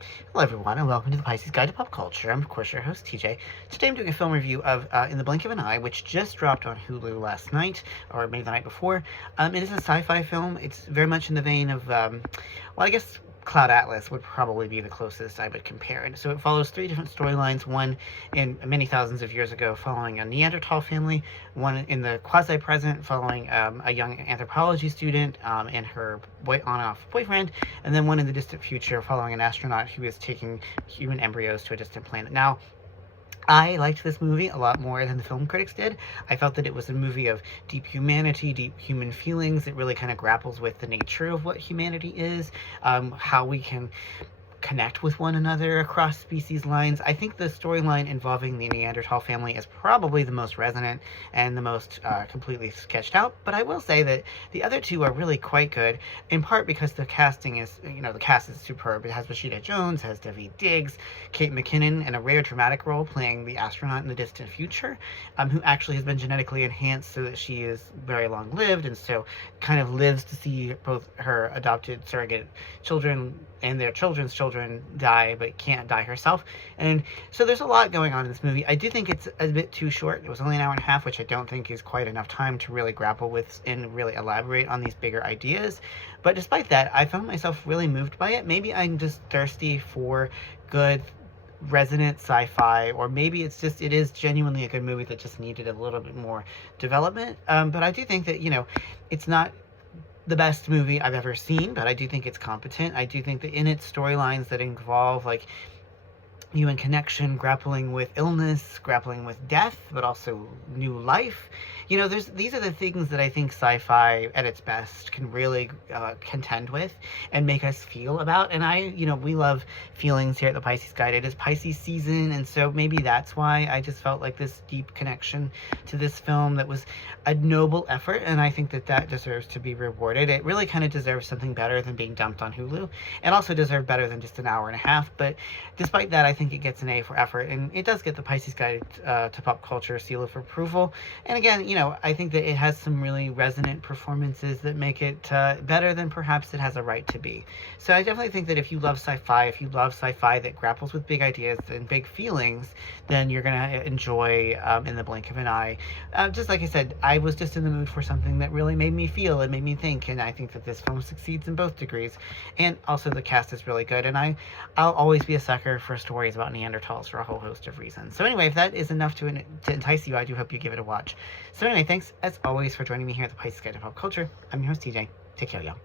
Hello everyone and welcome to the Pisces Guide to Pop Culture. I'm of course your host TJ. Today I'm doing a film review of In the Blink of an Eye, which just dropped on Hulu last night, or maybe the night before. It is a sci-fi film. It's very much in the vein of, well, I guess Cloud Atlas would probably be the closest I would compare it. So it follows three different storylines, one in many thousands of years ago following a Neanderthal family, one in the quasi-present following a young anthropology student and her on-off boyfriend, and then one in the distant future following an astronaut who is taking human embryos to a distant planet. Now, I liked this movie a lot more than the film critics did. I felt that it was a movie of deep humanity, deep human feelings. It really kind of grapples with the nature of what humanity is, how we can connect with one another across species lines. I think the storyline involving the Neanderthal family is probably the most resonant and the most completely sketched out, but I will say that the other two are really quite good, in part because the casting is, the cast is superb. It has Rashida Jones, has Daveed Diggs, Kate McKinnon in a rare dramatic role playing the astronaut in the distant future, who actually has been genetically enhanced so that she is very long lived and so kind of lives to see both her adopted surrogate children and their children's children die, but can't die herself. And so there's a lot going on in this movie. I do think it's a bit too short. It was only an hour and a half, which I don't think is quite enough time to really grapple with and really elaborate on these bigger ideas. But despite that, I found myself really moved by it. Maybe I'm just thirsty for good resonant sci-fi, or maybe it is genuinely a good movie that just needed a little bit more development. But I do think that, it's not the best movie I've ever seen, but I do think it's competent. I do think that in its storylines that involve like human connection, grappling with illness, grappling with death, but also new life. These are the things that I think sci-fi at its best can really contend with and make us feel about. And we love feelings here at the Pisces Guide. It is Pisces season, and so maybe that's why I just felt like this deep connection to this film that was a noble effort, and I think that that deserves to be rewarded. It really kind of deserves something better than being dumped on Hulu, and also deserved better than just an hour and a half. But despite that, I think it gets an A for effort, and it does get the Pisces Guide to Pop Culture seal of approval. And again, I think that it has some really resonant performances that make it better than perhaps it has a right to be. So I definitely think that if you love sci-fi, that grapples with big ideas and big feelings, then you're gonna enjoy In the Blink of an Eye. Just like I said, I was just in the mood for something that really made me feel and made me think, and I think that this film succeeds in both degrees. And also the cast is really good, and I'll always be a sucker for stories about Neanderthals for a whole host of reasons. So anyway, if that is enough to entice you, I do hope you give it a watch. So anyway, thanks as always for joining me here at the Pisces Guide to Pop Culture. I'm your host TJ. Take care, y'all.